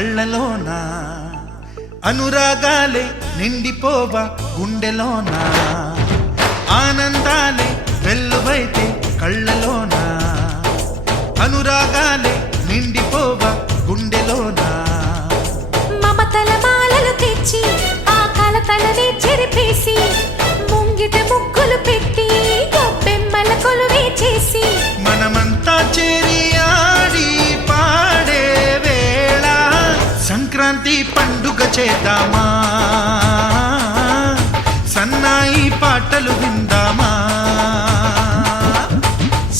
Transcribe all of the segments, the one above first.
కళ్ళలోనా అనురాగాలే నిండిపోవా గుండెలోనా ఆనందాలే వెల్లువైతే కళ్ళలోనా అనురాగాలే నిండిపోవా గుండెలోనా మమతల మాలలు తెచ్చి ఆ కలతలనే చెరిపేసి ముంగిట ముగ్గులు పెట్టి గొప్పెమ్మల కొలువే చేసి మనమంతా చేరి ఆడి పాడే వేళ సంక్రాంతి పండుగ చేద్దామా సన్నాయి పాటలు విందామా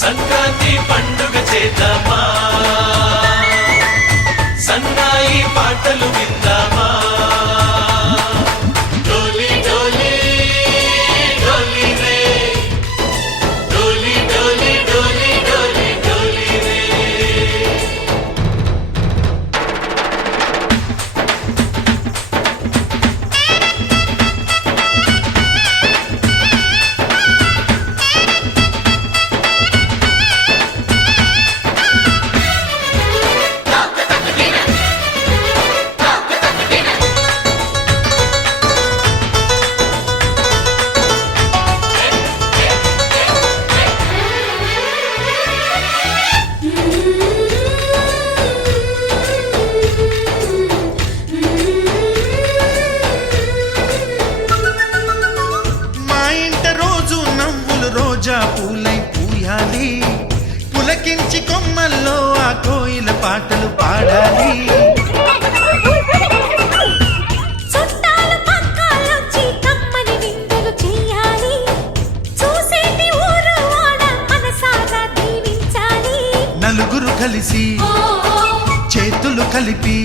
సంక్రాంతి పండుగ చేద్దామా సన్నాయి పాటలు విందామా డోలి డోలి డోలి రే డోలి డోలి డోలి డోలి డోలి రే మా ఇంట రోజు నవ్వులు రోజా పూలై పూయాలి పులకించి కొమ్మల్లో ఆ కోయిల పాటలు పాడాలి చుట్టాలు పక్కాలొచ్చి కమ్మని విందులు చెయ్యాలి చూసేటి ఊరు వాడ మనసారా దీవించాలి నలుగురు కలిసి చేతులు కలిపి